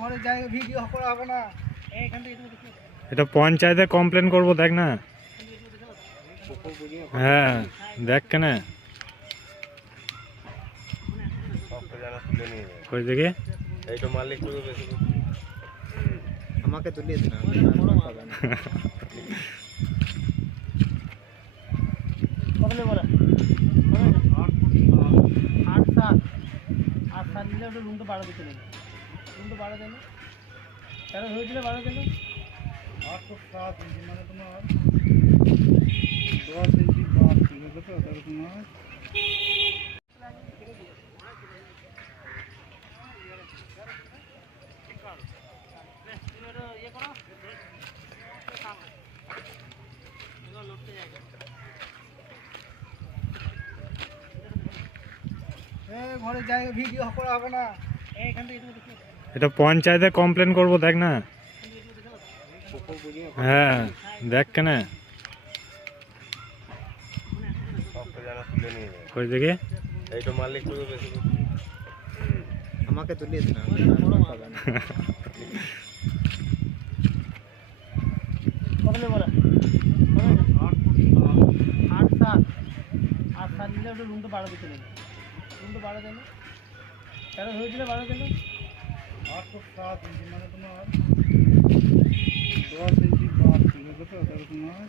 ঘরে জায়গা ভিডিও করা হবে না। এটা পঞ্চায়েতে কমপ্লেন করব, দেখ না। হ্যাঁ দেখ কেন কই দেখি এইটা মালিক আমাকে তুলিয়ে দিন। কবে বলা 8-7 নিলে ওটা রুমটা বাড়া দিতে নেই, রুমটা বাড়া দেয় না কেন হয়েছিল, বাড়া দেয় না 8-7 ইঞ্চি মানে তোমার 10 ইঞ্চি বাদ ছিল তো তাহলে তোমার ঘরে জায়গা ভিডিও করা হবে না। এটা পঞ্চায়েতে কমপ্লেন করব, দেখ না। হ্যাঁ দেখ কেন কই দেখি এইটা মালিক আমাকে তুলিয়ে দিন। কবে বলা 8-7 নিলে ওটা রুমটা বাড়া দিতে নেই, রুমটা বাড়া দেয় না কেন হয়েছিল, বাড়া দেয় না 8-7 ইঞ্চি মানে তোমার 10 ইঞ্চি বাদ ছিল তো তাহলে তোমার